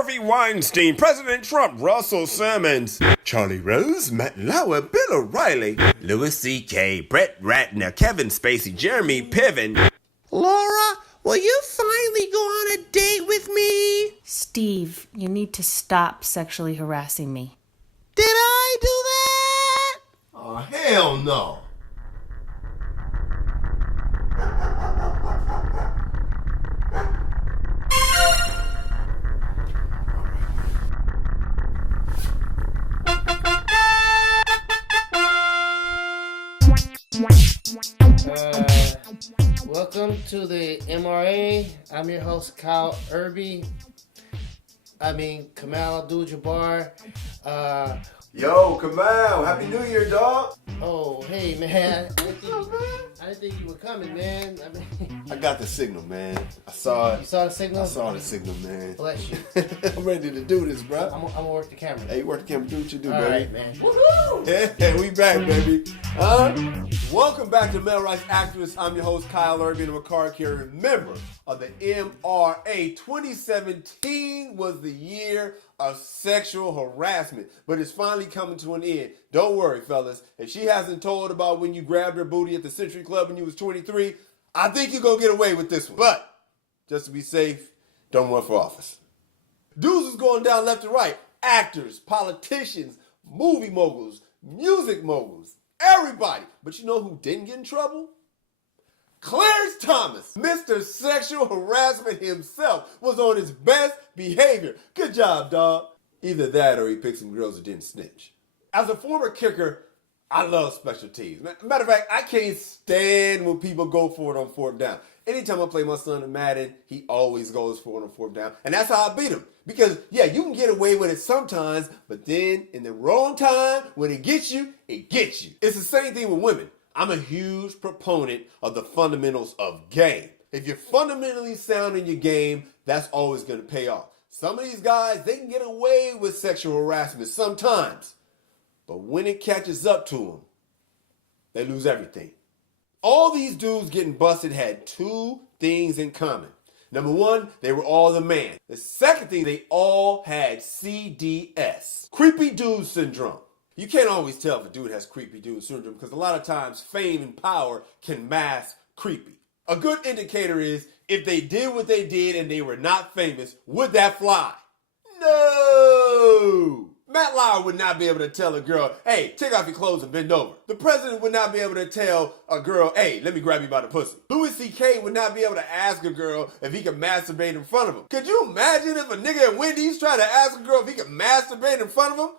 Harvey Weinstein, President Trump, Russell Simmons, Charlie Rose, Matt Lauer, Bill O'Reilly, Louis C.K., Brett Ratner, Kevin Spacey, Jeremy Piven. Laura, will you finally go on a date with me? Steve, you need to stop sexually harassing me. Did I do that? Oh, hell no. Welcome to the MRA. I'm your host, Erby. Kamal Abdul-Jabbar. Yo, Kamal, Happy New Year, dog. Oh, hey, man. I didn't think you were coming, man. I got the signal, man. I saw it. You saw the signal? I saw the signal, man. Bless you. I'm ready to do this, bro. I'm gonna work the camera. Hey, you work the camera, do what you do, All baby. right, man. Woohoo! Yeah, we back, baby. Welcome back to Male Rights Activist. I'm your host, Kyle Erby, and I'm a card carrier member of the MRA. 2017 was the year of sexual harassment, but it's finally coming to an end. Don't worry, fellas. If she hasn't told about when you grabbed her booty at the Century Club when you was 23, I think you're going to get away with this one. But just to be safe, don't run for office. Dudes is going down left and right. Actors, politicians, movie moguls, music moguls, everybody. But you know who didn't get in trouble? Clarence Thomas, Mr. Sexual Harassment himself, was on his best behavior. Good job, dog. Either that or he picked some girls that didn't snitch. As a former kicker, I love special teams. Matter of fact, I can't stand when people go for it on fourth down. Anytime I play my son in Madden, he always goes for it on fourth down. And that's how I beat him. Because, yeah, you can get away with it sometimes, but then in the wrong time, when it gets you, it gets you. It's the same thing with women. I'm a huge proponent of the fundamentals of game. If you're fundamentally sound in your game, that's always going to pay off. Some of these guys, they can get away with sexual harassment sometimes. But when it catches up to them, they lose everything. All these dudes getting busted had two things in common. Number one, they were all the man. The second thing, they all had CDS, creepy dude syndrome. You can't always tell if a dude has creepy dude syndrome because a lot of times fame and power can mask creepy. A good indicator is if they did what they did and they were not famous, would that fly? No! Matt Lauer would not be able to tell a girl, hey, take off your clothes and bend over. The president would not be able to tell a girl, hey, let me grab you by the pussy. Louis C.K. would not be able to ask a girl if he could masturbate in front of him. Could you imagine if a nigga at Wendy's tried to ask a girl if he could masturbate in front of him?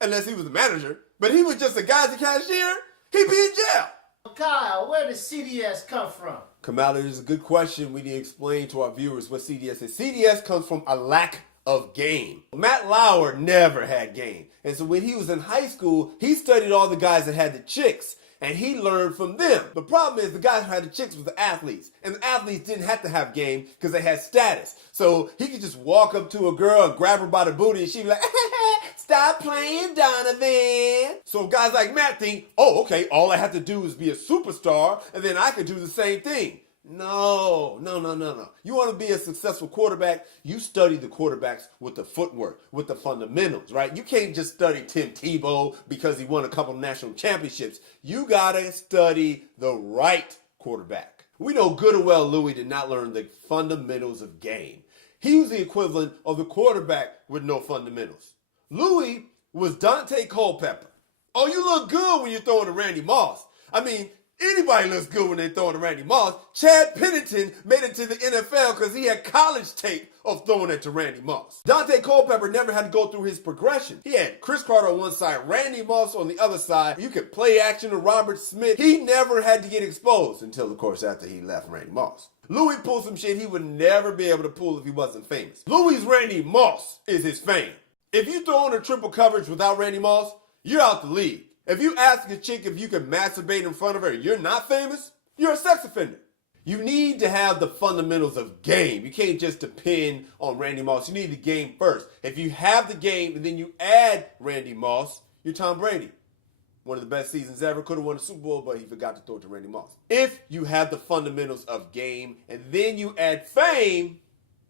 Unless he was the manager. But he was just a guy at the cashier, he'd be in jail. Kyle, where does CDS come from? Kamala, this is a good question. We need to explain to our viewers what CDS is. CDS comes from a lack of game. Matt Lauer never had game. And so when he was in high school, he studied all the guys that had the chicks. And he learned from them. The problem is the guys who had the chicks was the athletes. And the athletes didn't have to have game because they had status. So he could just walk up to a girl and grab her by the booty and she'd be like, stop playing, Donovan. So guys like Matt think, oh, okay, all I have to do is be a superstar and then I could do the same thing. No. You want to be a successful quarterback, you study the quarterbacks with the footwork, with the fundamentals, right? You can't just study Tim Tebow because he won a couple of national championships. You got to study the right quarterback. We know good and well Louis did not learn the fundamentals of game. He was the equivalent of the quarterback with no fundamentals. Louis was Dante Culpepper. Oh, you look good when you're throwing to Randy Moss. Anybody looks good when they're throwing to Randy Moss. Chad Pennington made it to the NFL because he had college tape of throwing it to Randy Moss. Dante Culpepper never had to go through his progression. He had Chris Carter on one side, Randy Moss on the other side. You could play action to Robert Smith. He never had to get exposed until, of course, after he left Randy Moss. Louis pulled some shit he would never be able to pull if he wasn't famous. Louis' Randy Moss is his fame. If you throw in a triple coverage without Randy Moss, you're out the league. If you ask a chick if you can masturbate in front of her and you're not famous, you're a sex offender. You need to have the fundamentals of game. You can't just depend on Randy Moss. You need the game first. If you have the game and then you add Randy Moss, you're Tom Brady. One of the best seasons ever, could have won the Super Bowl, but he forgot to throw it to Randy Moss. If you have the fundamentals of game and then you add fame,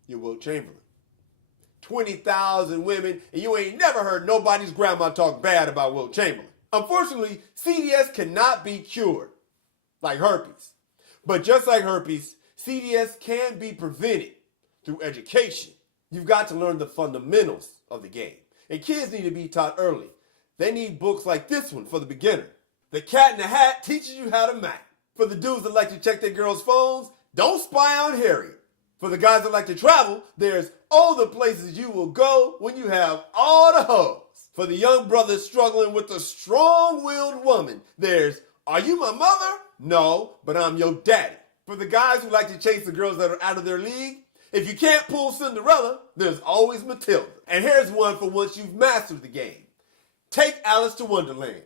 you're Wilt Chamberlain. 20,000 women, and you ain't never heard nobody's grandma talk bad about Wilt Chamberlain. Unfortunately, CDS cannot be cured like herpes. But just like herpes, CDS can be prevented through education. You've got to learn the fundamentals of the game. And kids need to be taught early. They need books like this one for the beginner. The Cat in the Hat teaches you how to map. For the dudes that like to check their girls' phones, Don't Spy on Harriet. For the guys that like to travel, there's All the Places You Will Go When You Have All the Hoes. For the young brothers struggling with a strong-willed woman, there's Are You My Mother? No, but I'm Your Daddy. For the guys who like to chase the girls that are out of their league, if you can't pull Cinderella, there's always Matilda. And here's one for once you've mastered the game. Take Alice to Wonderland.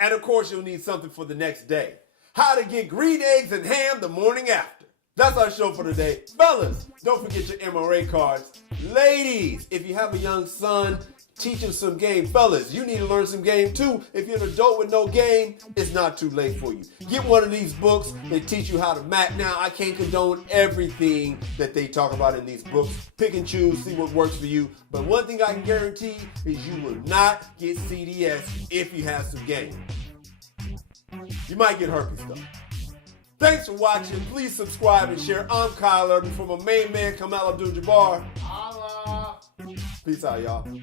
And of course you'll need something for the next day. How to get green eggs and ham the morning after. That's our show for today. Fellas, don't forget your MRA cards. Ladies, if you have a young son, teach him some game. Fellas, you need to learn some game too. If you're an adult with no game, it's not too late for you. Get one of these books that teach you how to map. Now, I can't condone everything that they talk about in these books. Pick and choose, see what works for you. But one thing I can guarantee is you will not get CDS if you have some game. You might get herpes though. Thanks for watching. Please subscribe and share. I'm Kyle Erby for my main man, Kamal Abdul-Jabbar. Holla. Peace out, y'all.